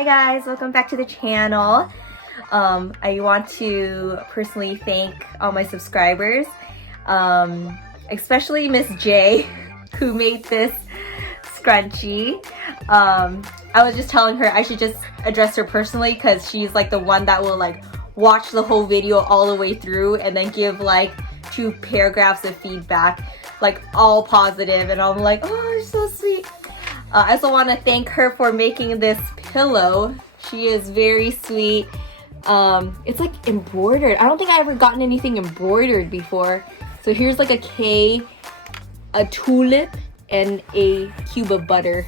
Hi guys, welcome back to the channel. I want to personally thank all my subscribers, especially Miss J who made this scrunchie. I was just telling her I should just address her personally because she's like the one that will like watch the whole video all the way through and then give like 2 paragraphs of feedback, like all positive, and I'm like, oh, you're so sweet. I also want to thank her for making this pillow. She is very sweet. It's like embroidered. I don't think I ever gotten anything embroidered before. So here's like a K, a tulip, and a cube of butter.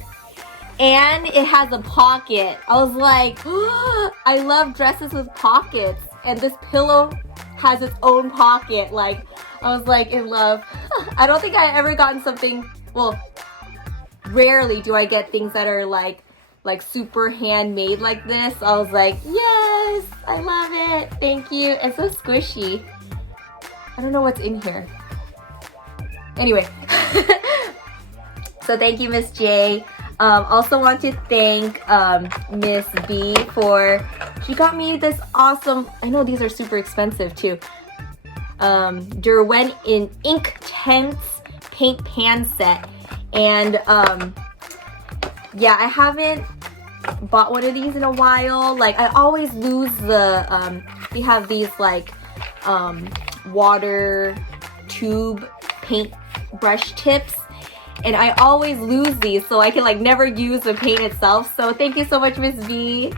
And it has a pocket. I was like, oh, I love dresses with pockets. And this pillow has its own pocket. Like, I was like in love. I don't think I ever gotten something, well, rarely do I get things that are like super handmade like this. I was like, yes, I love it. Thank you. It's so squishy. I don't know what's in here. Anyway, so thank you, Miss J. Also want to thank Miss B for, she got me this awesome, I know these are super expensive too, Derwent in Inktense paint pan set. And yeah, I haven't bought one of these in a while. Like, I always lose the you have these like water tube paint brush tips, and I always lose these, so I can like never use the paint itself. So thank you so much, Miss V.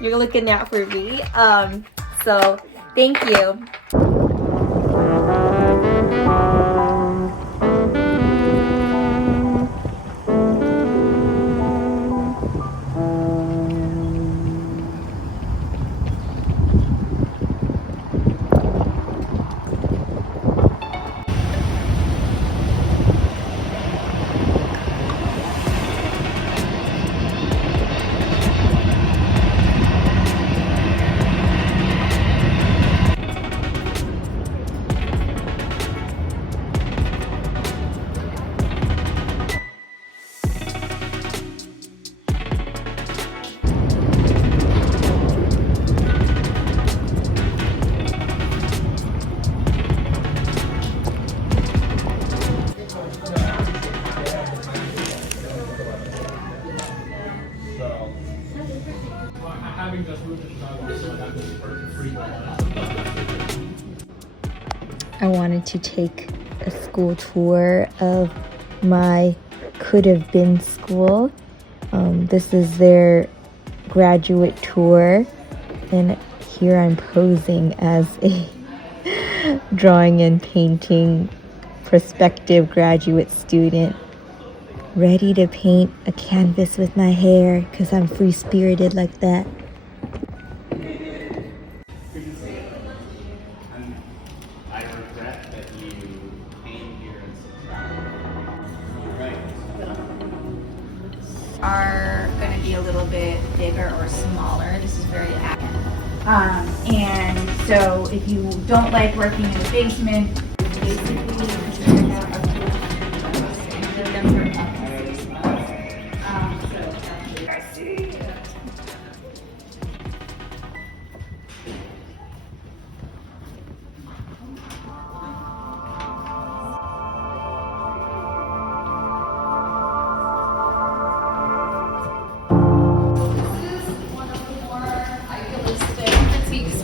You're looking out for me. So thank you. I wanted to take a school tour of my could have been school. This is their graduate tour, and here I'm posing as a drawing and painting prospective graduate student, ready to paint a canvas with my hair because I'm free-spirited like that. Are going to be a little bit bigger or smaller. This is very active. And so if you don't like working in the basement, basically you can turn out up to get them for up to 6 months. So that's what you guys see.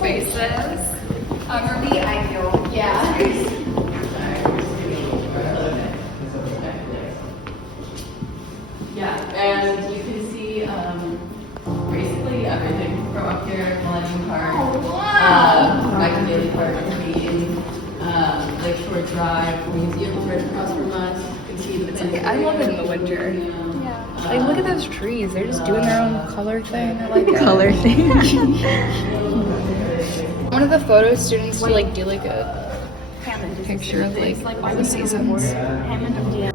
Spaces are the ideal. Yeah. Yeah, and you can see basically everything from up here, Millennium Park, Macadamia Park, Queen, Lakeshore Drive, museums right across from us. You can see the Okay, I love it in the winter. Yeah. Like, look at those trees. They're just doing their own color thing. I like it. Color thing. One of the photo students to like do like a picture of like all the seasons.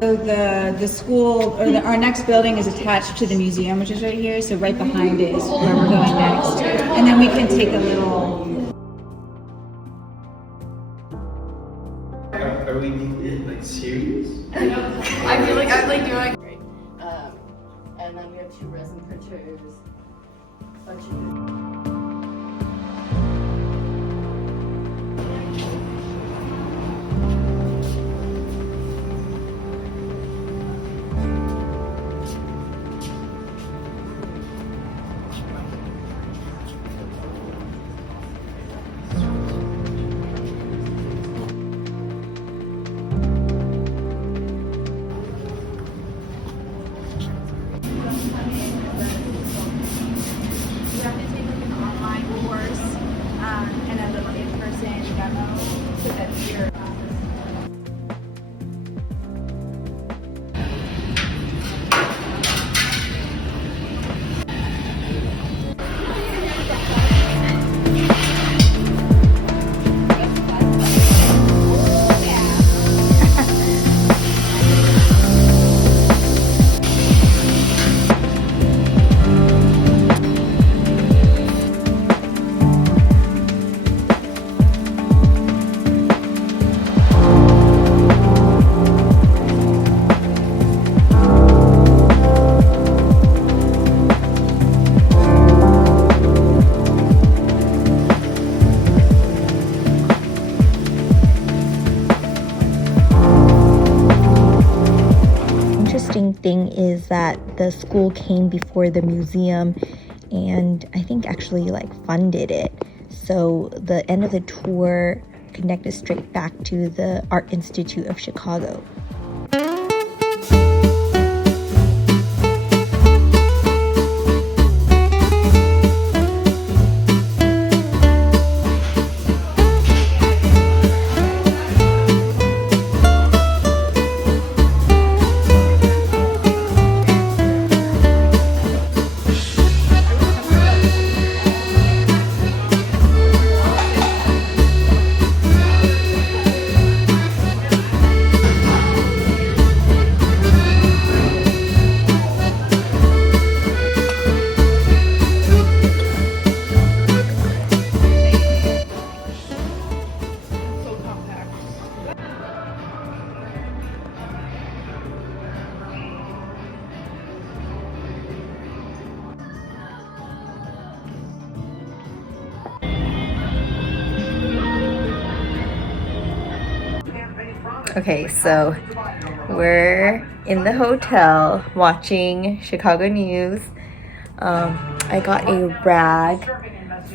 So the school, or our next building is attached to the museum, which is right here. So right behind it is where we're going next. And then we can take a little. Are we being like serious? I feel like I'm like doing. and then we have 2 resin printers. You have to take like an online course and a little in-person demo so that you're Interesting thing is that the school came before the museum and I think actually like funded it. So the end of the tour connected straight back to the Art Institute of Chicago. Okay, so we're in the hotel watching Chicago news. I got a rag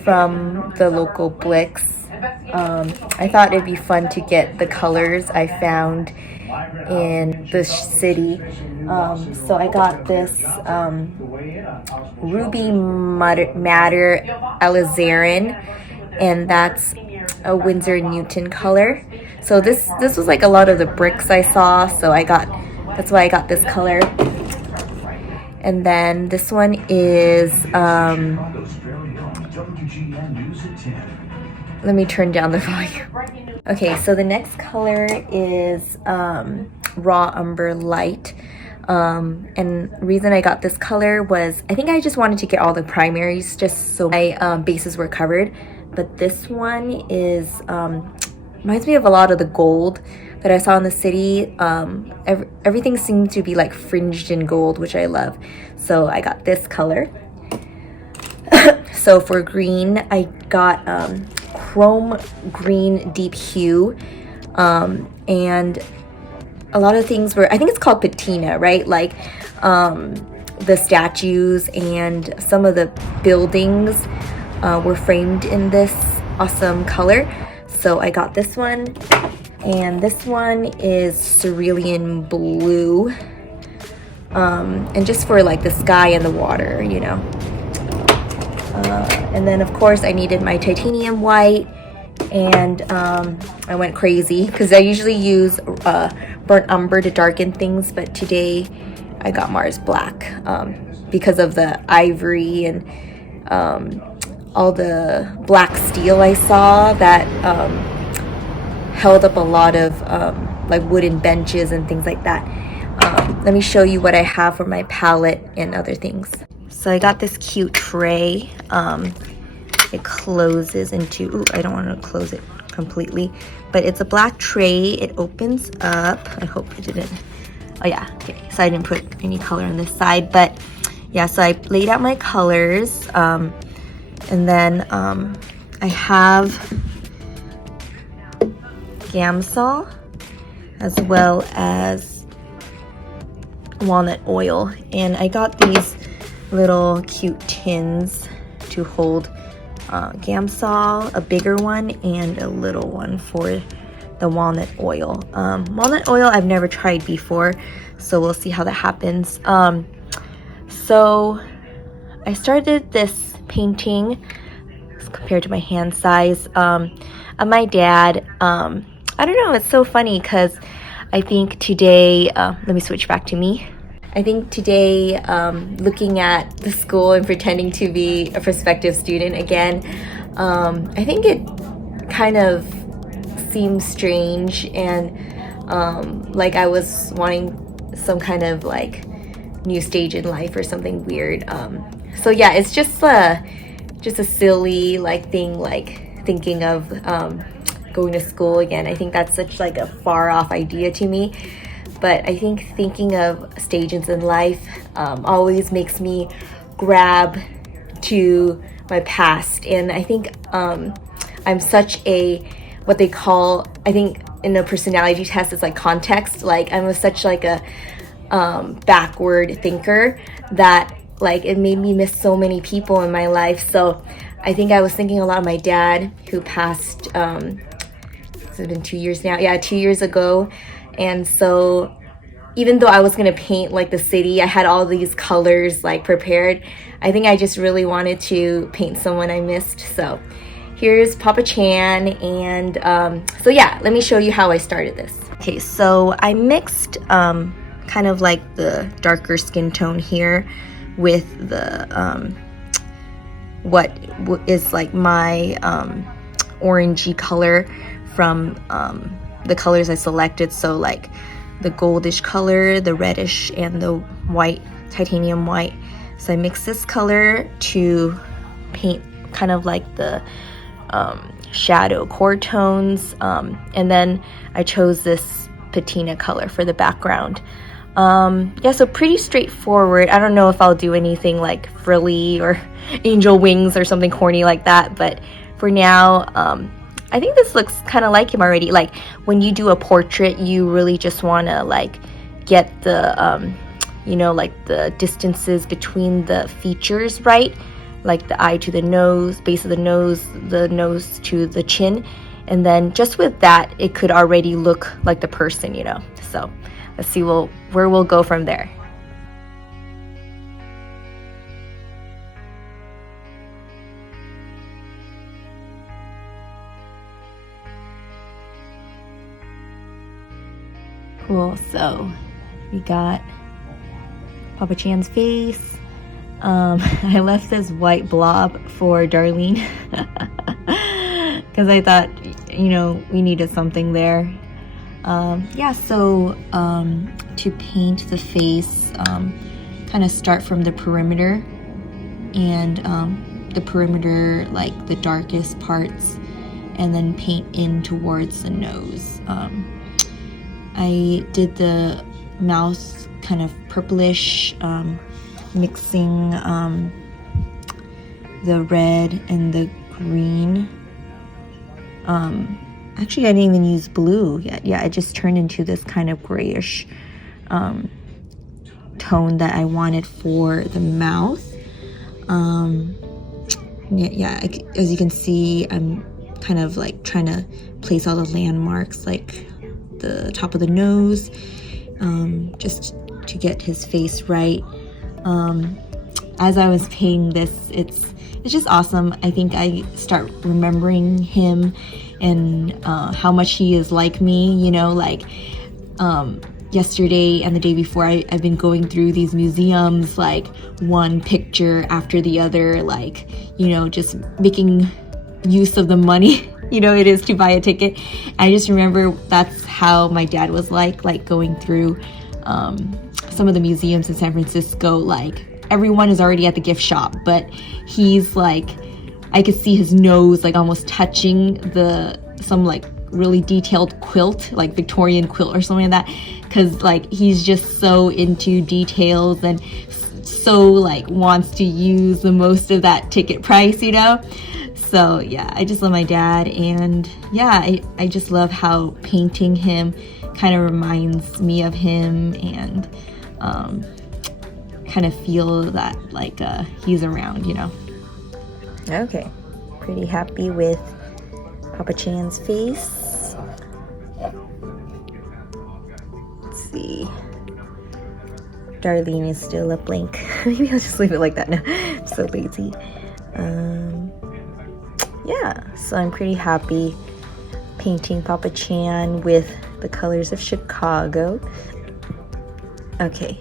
from the local Blix. I thought it'd be fun to get the colors I found in the city. So I got this Ruby Madder Alizarin, and that's a Winsor Newton color. So this was like a lot of the bricks I saw, so that's why I got this color. And then this one is let me turn down the volume. Okay, so the next color is Raw Umber Light. And the reason I got this color was I think I just wanted to get all the primaries just so my bases were covered. But this one is reminds me of a lot of the gold that I saw in the city. Everything seemed to be like fringed in gold, which I love. So I got this color. So for green, I got Chrome Green Deep Hue. And a lot of things were, I think it's called patina, right? Like the statues and some of the buildings were framed in this awesome color. So I got this one, and this one is cerulean blue, and just for like the sky and the water, you know. And then of course I needed my titanium white, and I went crazy because I usually use burnt umber to darken things, but today I got Mars Black because of the ivory and all the black steel I saw that held up a lot of like wooden benches and things like that. Let me show you what I have for my palette and other things. So I got this cute tray. It closes into, ooh, I don't want to close it completely, but it's a black tray. It opens up. I hope I didn't, oh yeah, okay, so I didn't put any color on this side, but yeah, so I laid out my colors. And then I have Gamsol as well as walnut oil. And I got these little cute tins to hold Gamsol, a bigger one and a little one for the walnut oil. Walnut oil I've never tried before, so we'll see how that happens. So I started this painting compared to my hand size of my dad. I don't know, it's so funny because I think today, let me switch back to me. I think today, looking at the school and pretending to be a prospective student again, I think it kind of seems strange and like I was wanting some kind of like new stage in life or something weird. So yeah, it's just a silly like thing, like thinking of going to school again. I think that's such like a far off idea to me. But I think thinking of stages in life always makes me grab to my past. And I think I'm such a, what they call, I think in the personality test, it's like context. Like I'm such like a backward thinker that like it made me miss so many people in my life. So I think I was thinking a lot of my dad who passed, it's been 2 years now. Yeah, 2 years ago. And so even though I was gonna paint like the city, I had all these colors like prepared. I think I just really wanted to paint someone I missed. So here's Papa Chan, and so yeah, let me show you how I started this. Okay, so I mixed kind of like the darker skin tone here with the what is like my orangey color from the colors I selected. So like the goldish color, the reddish, and the white, titanium white. So I mixed this color to paint kind of like the shadow core tones, and then I chose this patina color for the background. Yeah, so pretty straightforward. I don't know if I'll do anything like frilly or angel wings or something corny like that, but for now, I think this looks kind of like him already. Like when you do a portrait, you really just want to like get the, you know, like the distances between the features right, like the eye to the nose, base of the nose to the chin. And then just with that, it could already look like the person, you know. So let's see where we'll go from there. Cool, so we got Papa Chan's face. I left this white blob for Darlene because I thought, you know, we needed something there. Yeah, so to paint the face, kind of start from the perimeter, and the perimeter, like the darkest parts, and then paint in towards the nose. I did the mouth kind of purplish, mixing the red and the green. Actually, I didn't even use blue yet. Yeah, it just turned into this kind of grayish tone that I wanted for the mouth. Yeah, as you can see, I'm kind of like trying to place all the landmarks, like the top of the nose, just to get his face right. As I was painting this, it's just awesome. I think I start remembering him and how much he is like me, you know, like yesterday and the day before, I've been going through these museums, like one picture after the other, like, you know, just making use of the money you know it is to buy a ticket. I just remember that's how my dad was like going through some of the museums in San Francisco. Like everyone is already at the gift shop, but he's like, I could see his nose like almost touching some like really detailed quilt, like Victorian quilt or something like that, because like he's just so into details and so like wants to use the most of that ticket price, you know? So yeah, I just love my dad, and yeah, I just love how painting him kind of reminds me of him, and kind of feel that like he's around, you know? Okay, pretty happy with Papa Chan's face. Let's see. Darlene is still a blank. Maybe I'll just leave it like that now. I'm so lazy. Yeah, so I'm pretty happy painting Papa Chan with the colors of Chicago. Okay,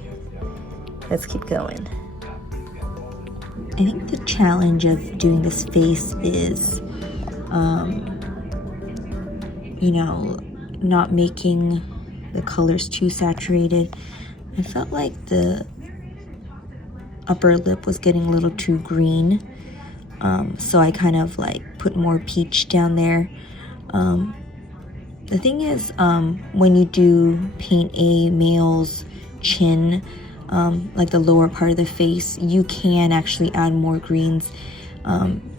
let's keep going. I think the challenge of doing this face is, you know, not making the colors too saturated. I felt like the upper lip was getting a little too green. So I kind of like put more peach down there. The thing is, when you do paint a male's chin, like the lower part of the face, you can actually add more greens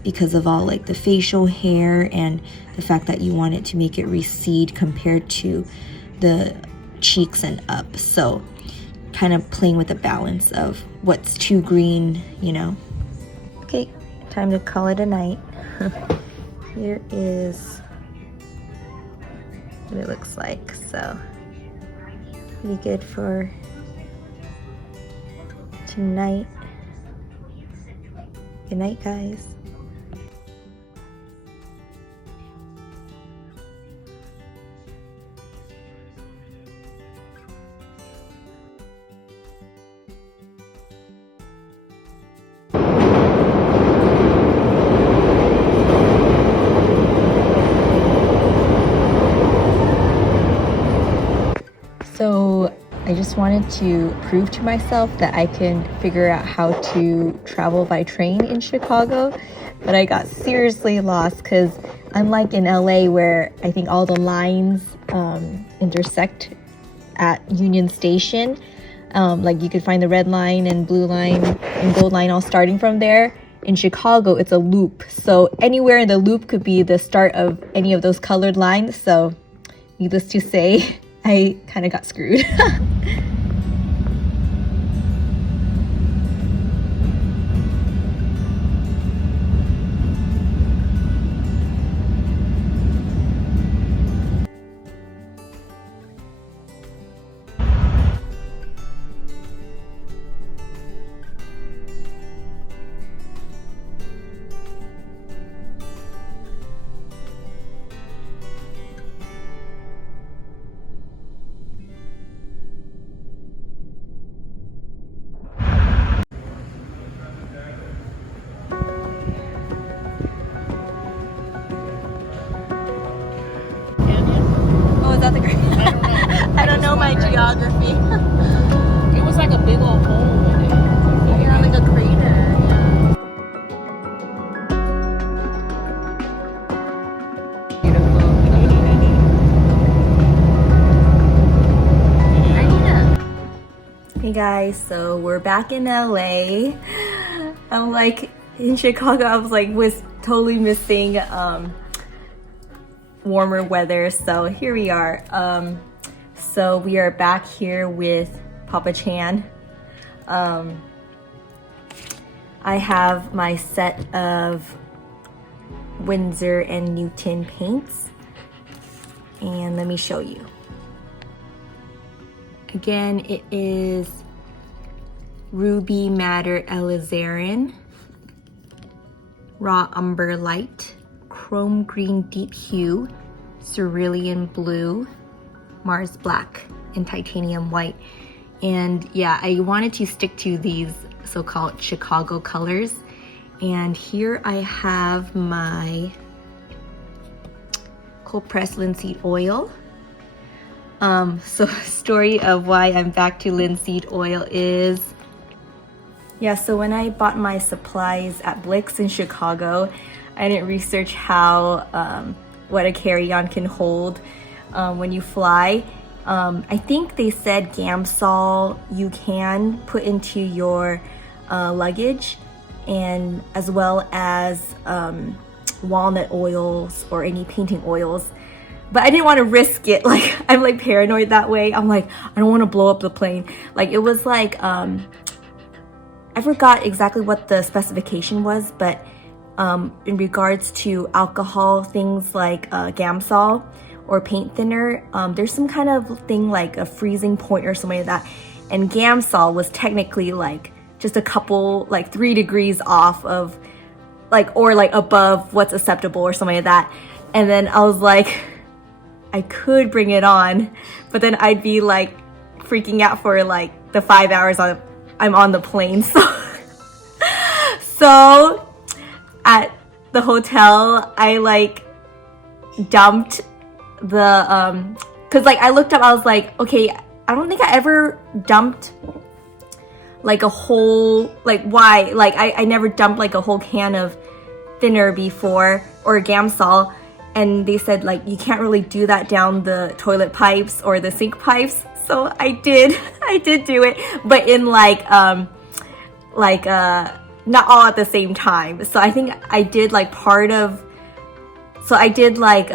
because of all like the facial hair and the fact that you want it to make it recede compared to the cheeks and up. So kind of playing with the balance of what's too green, you know. Okay, time to call it a night. Here is what it looks like. So pretty good for tonight. Good night, guys. So I just wanted to prove to myself that I can figure out how to travel by train in Chicago, but I got seriously lost because unlike in LA where I think all the lines intersect at Union Station, like you could find the red line and blue line and gold line all starting from there. In Chicago, it's a loop. So anywhere in the loop could be the start of any of those colored lines. So needless to say, I kind of got screwed. Oh, is that the great? I don't know my geography. It was like a big old hole in it. Yeah, like a crater. Hey guys, so we're back in LA. I'm like in Chicago. I was totally missing warmer weather, so here we are. So we are back here with Papa Chan. I have my set of Winsor and Newton paints, and let me show you. Again, it is Ruby Madder Alizarin, Raw Umber Light, Chrome Green Deep Hue, Cerulean Blue, Mars Black, and Titanium White. And yeah, I wanted to stick to these so-called Chicago colors. And here I have my cold pressed linseed oil. So story of why I'm back to linseed oil is, yeah, so when I bought my supplies at Blix in Chicago, I didn't research how, what a carry-on can hold when you fly. I think they said Gamsol you can put into your luggage, and as well as walnut oils or any painting oils. But I didn't want to risk it. Like, I'm like paranoid that way. I'm like, I don't want to blow up the plane. Like, it was like, I forgot exactly what the specification was, but in regards to alcohol, things like Gamsol or paint thinner, there's some kind of thing like a freezing point or something like that. And Gamsol was technically like just a couple, like 3 degrees off of like, or like above what's acceptable or something like that. And then I was like, I could bring it on, but then I'd be like freaking out for like the 5 hours I'm on the plane. So at the hotel, I like dumped the cause like I looked up, I was like, okay, I don't think I ever dumped like a whole, like why? Like I never dumped like a whole can of thinner before or Gamsol. And they said like you can't really do that down the toilet pipes or the sink pipes. So I did do it, but in like not all at the same time. So I think I did like part of, so I did like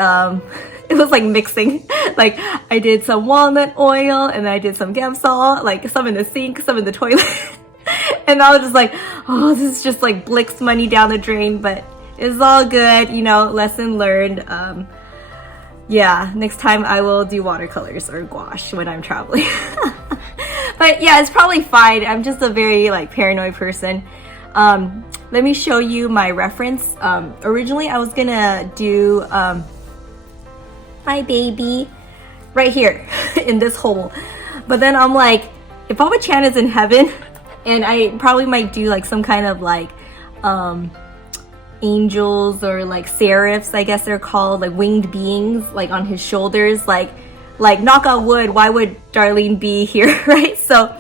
it was like mixing. Like I did some walnut oil and then I did some Gamsol, like some in the sink, some in the toilet. And I was just like, oh, this is just like Blix money down the drain, but it's all good, you know, lesson learned. Yeah, next time I will do watercolors or gouache when I'm traveling. But yeah, it's probably fine. I'm just a very like paranoid person. Let me show you my reference. Originally I was gonna do my baby right here in this hole. But then I'm like, if Papa Chan is in heaven, and I probably might do like some kind of like angels or like seraphs, I guess they're called, like winged beings, like on his shoulders, like knock on wood, why would Darlene be here? Right? So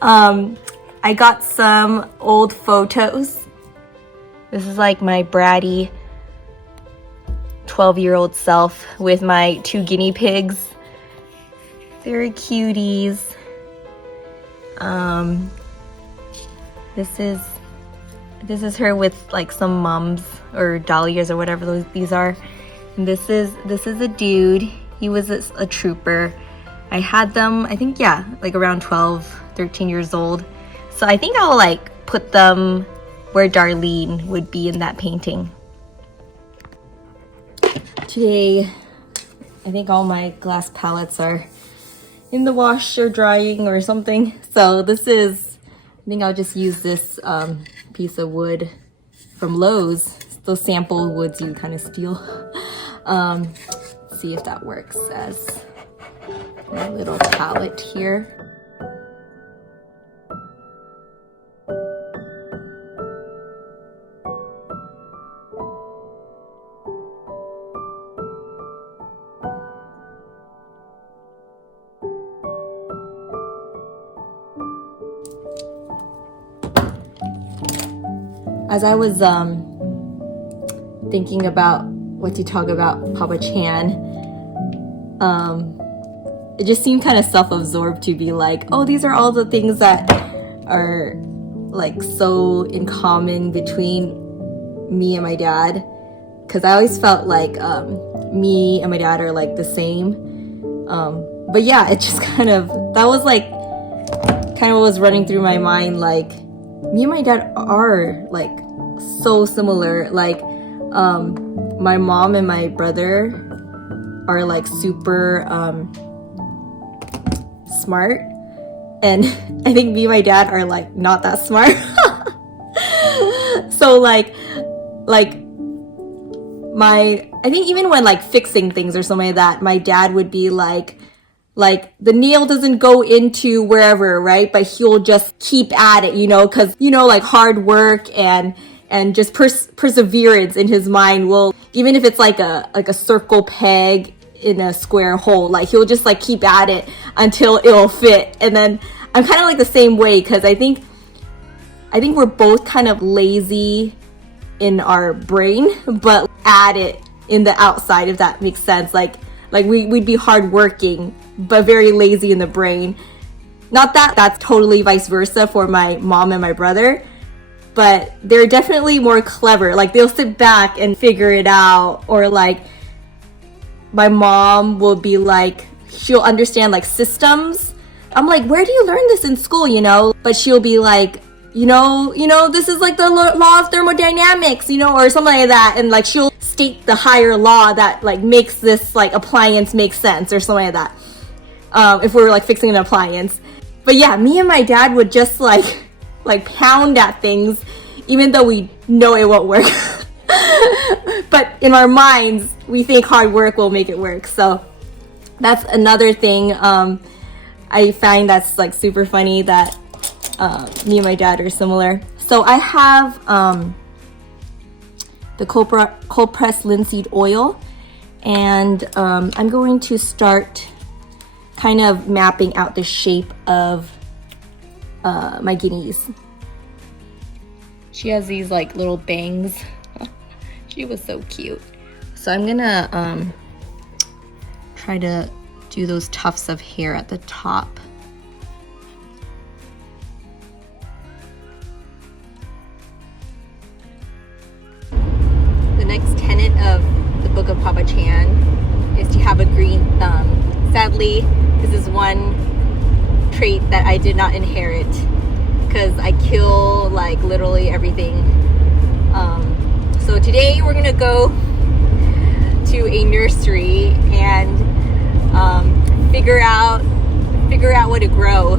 I got some old photos. This is like my bratty 12-year-old self with my 2 guinea pigs. They're cuties. This is her with like some mums or dahlias or whatever these are. And this is a dude. He was a trooper. I had them, I think, yeah, like around 12, 13 years old. So I think I'll like put them where Darlene would be in that painting. Today, I think all my glass palettes are in the wash or drying or something. So this is, I think I'll just use this piece of wood from Lowe's. Those sample woods you kind of steal. See if that works as my little palette here. As I was thinking about what to talk about Papa Chan, it just seemed kind of self-absorbed to be like, oh, these are all the things that are like so in common between me and my dad, because I always felt like me and my dad are like the same. But yeah, it just kind of, that was like kind of what was running through my mind, like me and my dad are like so similar. Like my mom and my brother are like super smart, and I think me and my dad are like not that smart. So like I think even when like fixing things or something like that, my dad would be like the nail doesn't go into wherever, right? But he'll just keep at it, you know, because, you know, like hard work and just perseverance in his mind will, even if it's like a circle peg in a square hole, like he'll just like keep at it until it'll fit. And then I'm kind of like the same way, because I think we're both kind of lazy in our brain, but at it in the outside, if that makes sense. Like we'd be hardworking, but very lazy in the brain. Not that that's totally vice versa for my mom and my brother, but they're definitely more clever. Like they'll sit back and figure it out, or like my mom will be like, she'll understand like systems. I'm like, where do you learn this in school, you know? But she'll be like, you know, this is like the law of thermodynamics, you know, or something like that. And like she'll state the higher law that like makes this like appliance make sense or something like that. If we were like fixing an appliance. But yeah, me and my dad would just like pound at things, even though we know it won't work. But in our minds, we think hard work will make it work. So that's another thing I find that's like super funny, that me and my dad are similar. So I have the cold pressed linseed oil, and I'm going to start kind of mapping out the shape of my guineas. She has these like little bangs. She was so cute. So I'm gonna try to do those tufts of hair at the top. The next tenet of the Book of Papa Chan is to have a green thumb. Sadly, this is one trait that I did not inherit, because I kill like literally everything. So today we're gonna go to a nursery and figure out what to grow.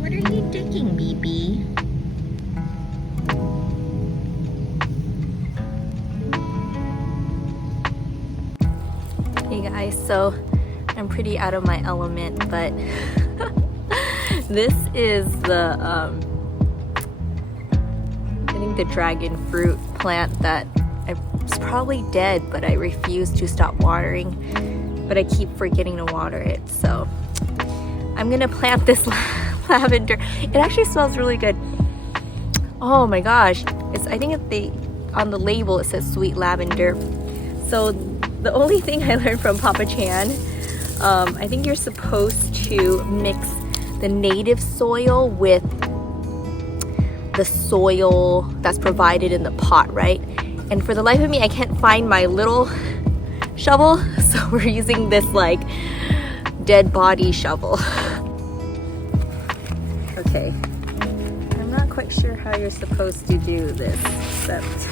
What are you digging, BB? Hey guys, so I'm pretty out of my element, but this is the I think the dragon fruit plant that it's probably dead, but I refuse to stop watering, but I keep forgetting to water it. So I'm gonna plant this lavender. It actually smells really good. Oh my gosh, I think on the label it says sweet lavender. So the only thing I learned from Papa Chan, I think you're supposed to mix the native soil with the soil that's provided in the pot, right? And for the life of me, I can't find my little shovel, so we're using this like dead body shovel. Okay, I'm not quite sure how you're supposed to do this, except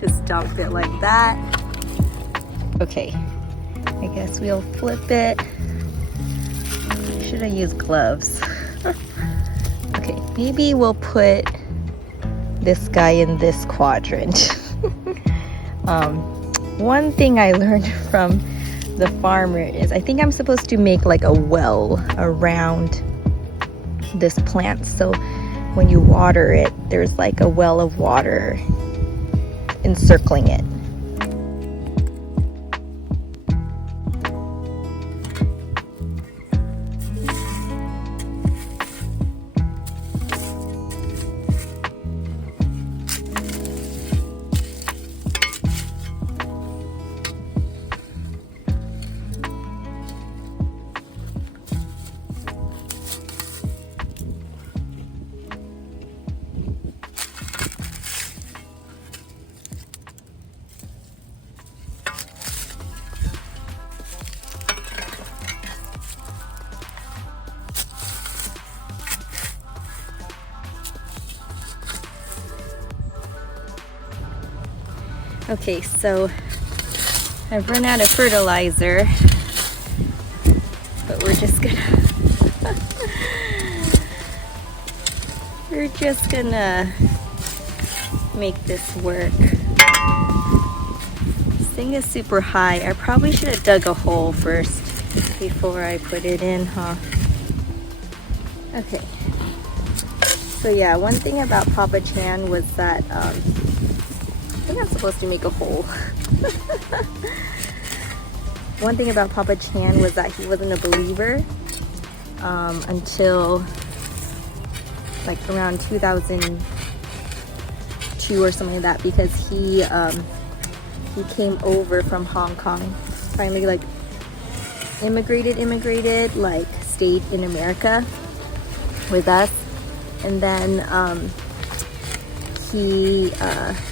just dump it like that. Okay, I guess we'll flip it. Should I use gloves? Okay, maybe we'll put this guy in this quadrant. One thing I learned from the farmer is I think I'm supposed to make like a well around this plant, so when you water it, there's like a well of water encircling it. Okay, so I've run out of fertilizer, but we're just gonna make this work. This thing is super high. I probably should have dug a hole first. before I put it in, huh? Okay. So yeah, one thing about Papa Chan was that I think I'm supposed to make a hole. One thing about Papa Chan was that he wasn't a believer until like around 2002 or something like that, because he came over from Hong Kong, finally like immigrated, like stayed in America with us, and then he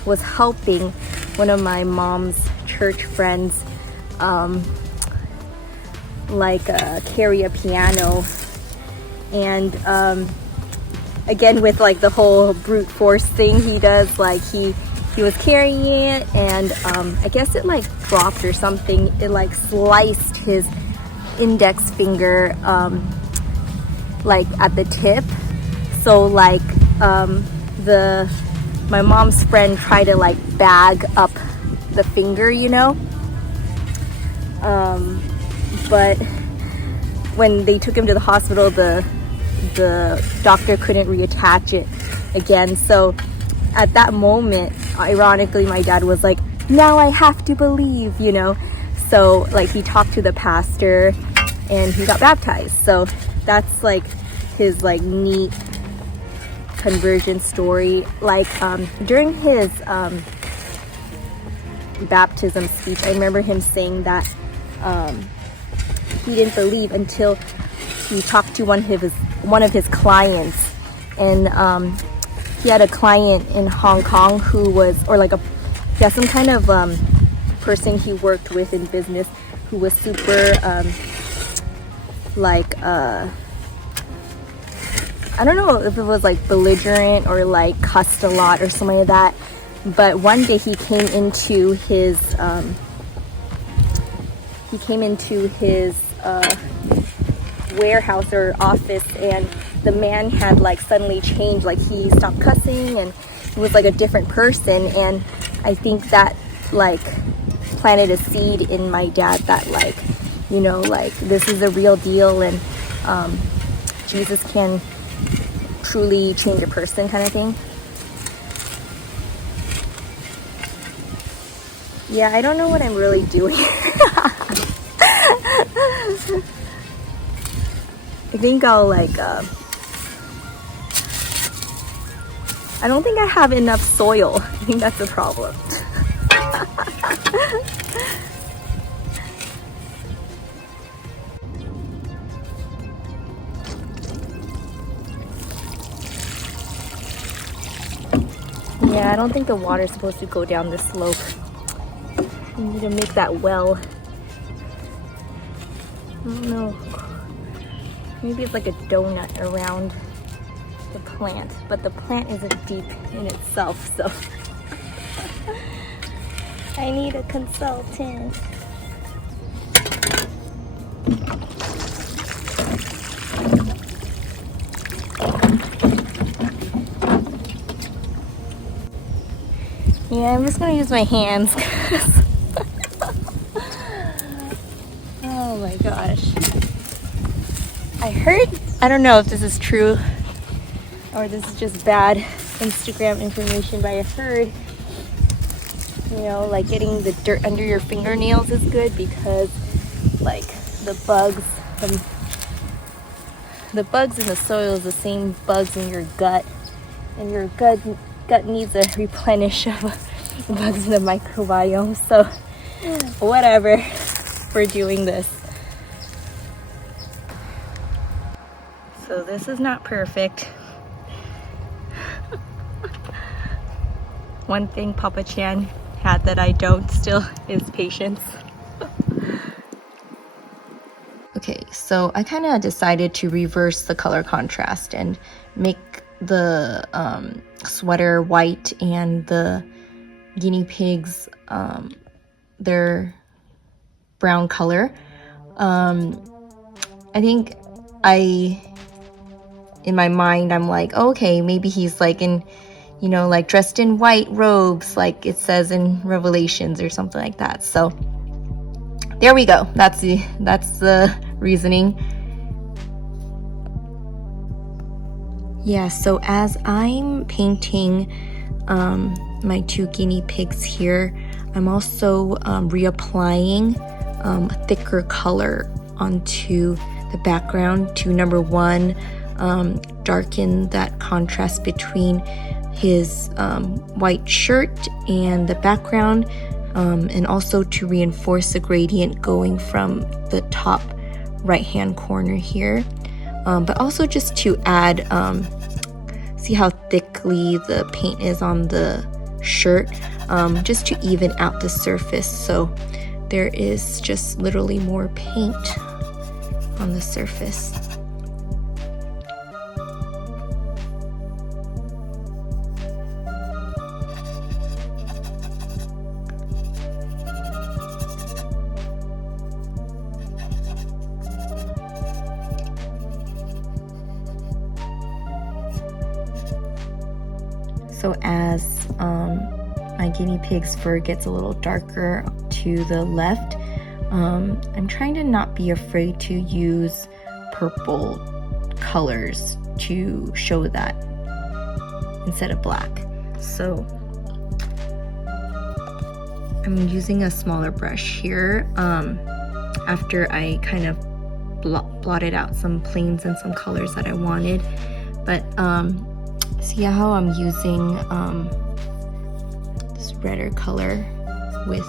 was helping one of my mom's church friends carry a piano, and again with like the whole brute force thing he does, like he was carrying it, and I guess it like dropped or something. It like sliced his index finger like at the tip, so like my mom's friend tried to like bag up the finger, you know, but when they took him to the hospital, the doctor couldn't reattach it again. So at that moment, ironically, my dad was like, now I have to believe, you know. So like he talked to the pastor and he got baptized. So that's like his like neat conversion story. Like during his baptism speech, I remember him saying that he didn't believe until he talked to one of his clients, and he had a client in Hong Kong who was, or like some kind of person he worked with in business who was super I don't know if it was like belligerent or like cussed a lot or something like that. But one day he came into his warehouse or office, and the man had like suddenly changed, like he stopped cussing and he was like a different person. And I think that like planted a seed in my dad that like, you know, like this is a real deal, and Jesus can truly change a person, kind of thing. Yeah, I don't know what I'm really doing. I think I'll like I don't think I have enough soil. I think that's the problem. Yeah, I don't think the water's supposed to go down the slope. You need to make that well. I don't know. Maybe it's like a donut around the plant, but the plant isn't deep in itself, so I need a consultant. Yeah, I'm just gonna use my hands. Oh my gosh. I heard, I don't know if this is true or this is just bad Instagram information, but I heard, you know, like getting the dirt under your fingernails is good because like the bugs in the soil is the same bugs in your gut, and your gut needs a replenish of bugs in the microbiome. So whatever, we're doing this. So this is not perfect. One thing Papa Chan had that I don't still is patience. Okay, so I kind of decided to reverse the color contrast and make the sweater white and the guinea pigs their brown color. I think in my mind I'm like, okay, maybe he's like in, you know, like dressed in white robes like it says in Revelations or something like that. So there we go. That's the reasoning. Yeah, so as I'm painting my 2 guinea pigs here, I'm also reapplying thicker color onto the background to, number one, darken that contrast between his white shirt and the background, and also to reinforce the gradient going from the top right hand corner here, but also just to add, see how thickly the paint is on the shirt, just to even out the surface, so there is just literally more paint on the surface. So as my guinea pig's fur gets a little darker to the left, I'm trying to not be afraid to use purple colors to show that instead of black. So I'm using a smaller brush here after I kind of blotted out some planes and some colors that I wanted. But see how I'm using this redder color with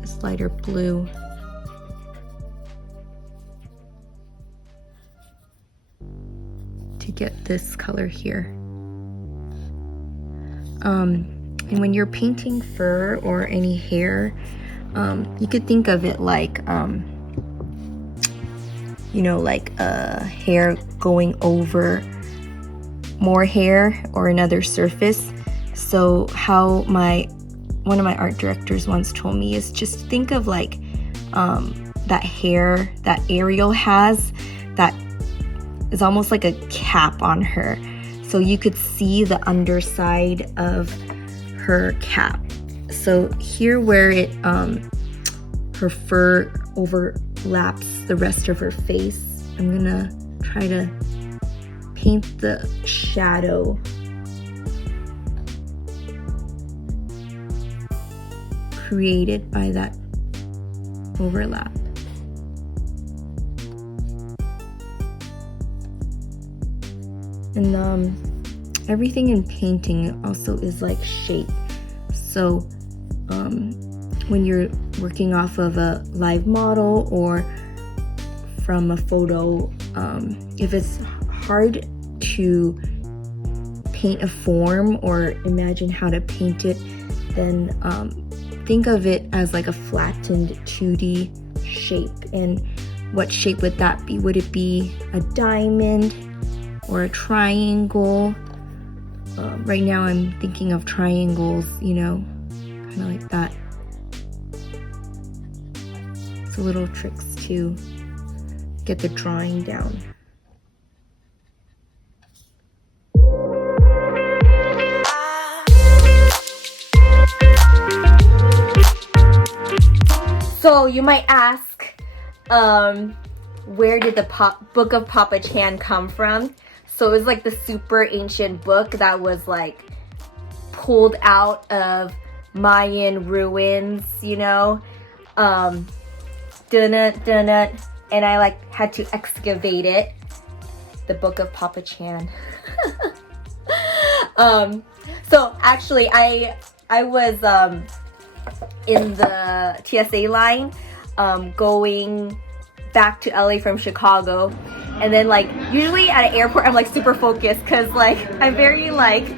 this lighter blue. To get this color here. And when you're painting fur or any hair, you could think of it like, you know, like a hair going over more hair or another surface. So how one of my art directors once told me is just think of like that hair that Ariel has that is almost like a cap on her. So you could see the underside of her cap. So here where it her fur overlaps the rest of her face, I'm gonna try to paint the shadow created by that overlap. And everything in painting also is like shape. So when you're working off of a live model or from a photo, if it's hard to paint a form or imagine how to paint it, then think of it as like a flattened 2D shape. And what shape would that be? Would it be a diamond or a triangle? Right now I'm thinking of triangles, you know, kind of like that. So little tricks to get the drawing down. So you might ask, where did the Book of Papa Chan come from? So it was like the super ancient book that was like pulled out of Mayan ruins, you know, and I like had to excavate it. The Book of Papa Chan. So actually I was in the TSA line going back to LA from Chicago, and then like usually at an airport I'm like super focused because like I'm very like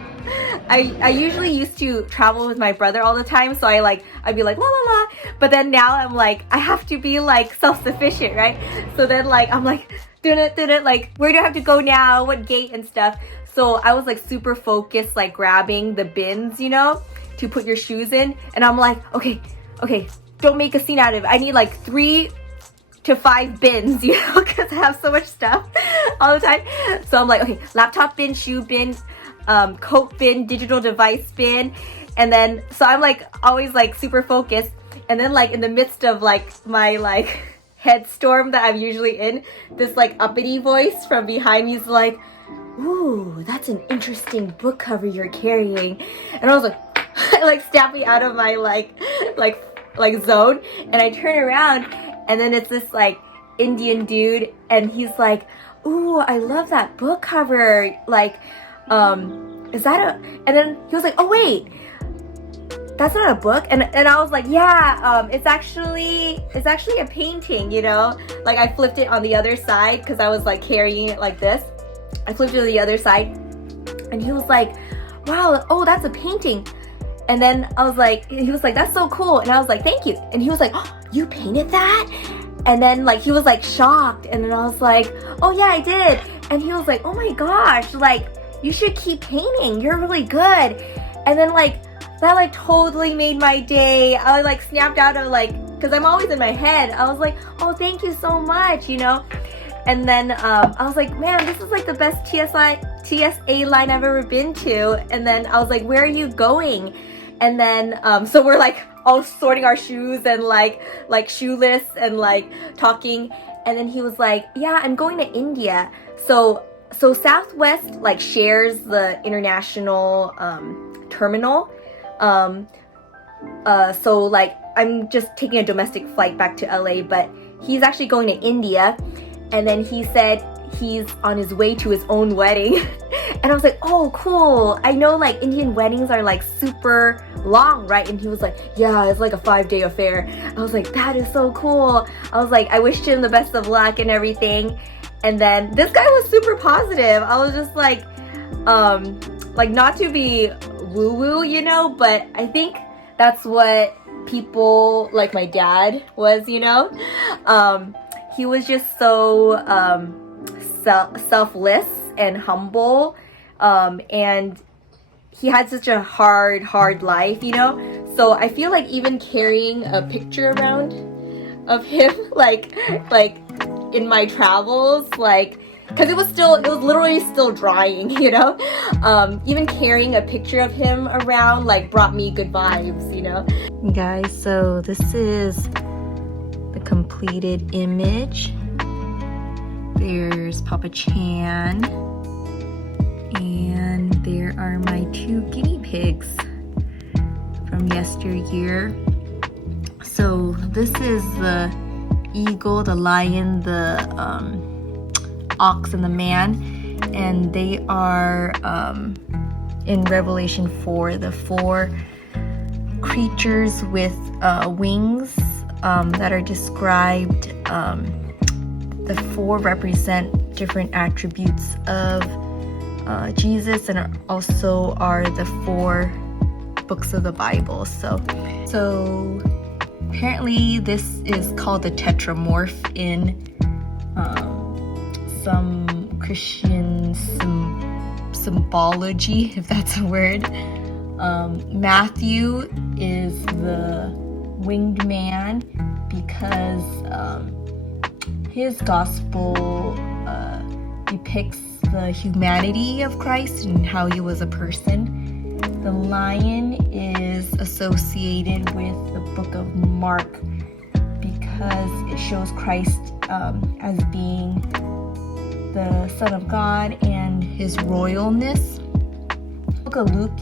I usually used to travel with my brother all the time, so I'd be like la la la, but then now I'm like I have to be like self-sufficient, right? So then like I'm like like where do I have to go now, what gate and stuff. So I was like super focused, like grabbing the bins, you know, to put your shoes in, and I'm like okay, don't make a scene out of it. I need like 3 to 5 bins, you know, because I have so much stuff all the time. So I'm like, okay, laptop bin, shoe bin, coat bin, digital device bin, and then so I'm like always like super focused. And then like in the midst of like my like headstorm that I'm usually in, this like uppity voice from behind me is like, "Ooh, that's an interesting book cover you're carrying." And I was like, I like snapped me out of my like zone, and I turn around, and then it's this like Indian dude, and he's like, "Ooh, I love that book cover. Like, is that a?" And then he was like, "Oh wait, that's not a book." And I was like, "Yeah, it's actually a painting, you know." Like I flipped it on the other side because I was like carrying it like this. I flipped it to the other side, and he was like, "Wow, oh, that's a painting." And then I was like, he was like, "That's so cool." And I was like, "Thank you." And he was like, "Oh, you painted that?" And then like he was like shocked, and then I was like, "Oh yeah, I did." And he was like, "Oh my gosh, like you should keep painting. You're really good." And then like that like totally made my day. I like snapped out of like, because I'm always in my head. I was like, "Oh, thank you so much," you know. And then I was like, "Man, this is like the best TSA line I've ever been to." And then I was like, "Where are you going?" And then so we're like all sorting our shoes and like shoeless and like talking. And then he was like, "Yeah, I'm going to India." So Southwest like shares the international terminal. So like I'm just taking a domestic flight back to LA, but he's actually going to India. And then he said he's on his way to his own wedding. And I was like, "Oh, cool. I know like Indian weddings are like super long, right?" And he was like, "Yeah, it's like a 5-day affair." I was like, "That is so cool." I was like, I wished him the best of luck and everything. And then this guy was super positive. I was just like not to be woo-woo, you know, but I think that's what people like my dad was, you know. He was just so selfless and humble, and he had such a hard life, you know. So I feel like even carrying a picture around of him like in my travels, like, because it was literally still drying, you know. Even carrying a picture of him around like brought me good vibes, you know. Guys, so this is the completed image. There's Papa Chan, and there are my 2 guinea pigs from yesteryear. So this is the eagle, the lion, the ox, and the man, and they are in Revelation 4, the 4 creatures with wings that are described. The 4 represent different attributes of Jesus, and also are the 4 books of the Bible. So apparently this is called the tetramorph in some Christian symbology, if that's a word. Matthew is the winged man because his gospel depicts the humanity of Christ and how he was a person. The lion is associated with the book of Mark because it shows Christ as being the Son of God and his royalness. The book of Luke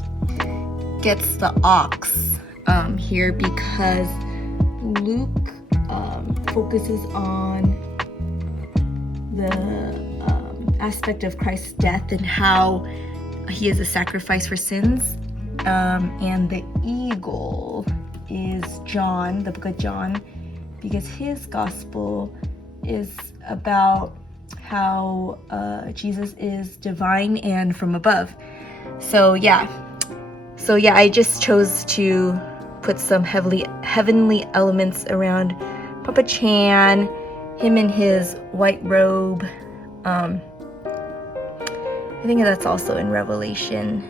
gets the ox here because Luke focuses on the aspect of Christ's death and how he is a sacrifice for sins. And the eagle is John, the book of John, because his gospel is about how Jesus is divine and from above. So yeah, I just chose to put some heavenly elements around Papa Chan, him in his white robe. I think that's also in Revelation.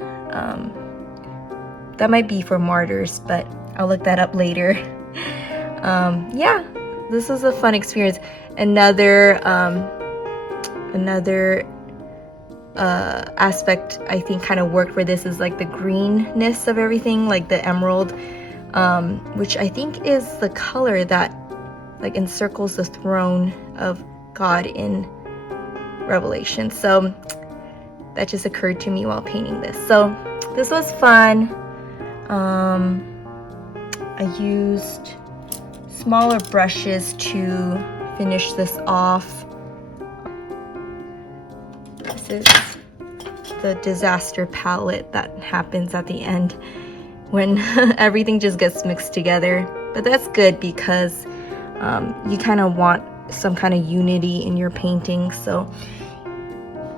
That might be for martyrs, but I'll look that up later. Yeah, this was a fun experience. Another aspect I think kind of worked for this is like the greenness of everything, like the emerald which I think is the color that like encircles the throne of God in Revelation. So that just occurred to me while painting this. So this was fun. I used smaller brushes to finish this off. This is the disaster palette that happens at the end when everything just gets mixed together. But that's good because you kind of want some kind of unity in your painting. So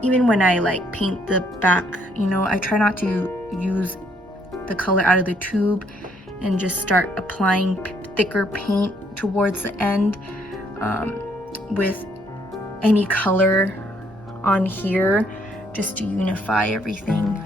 even when I like paint the back, you know, I try not to use the color out of the tube and just start applying thicker paint towards the end with any color on here just to unify everything.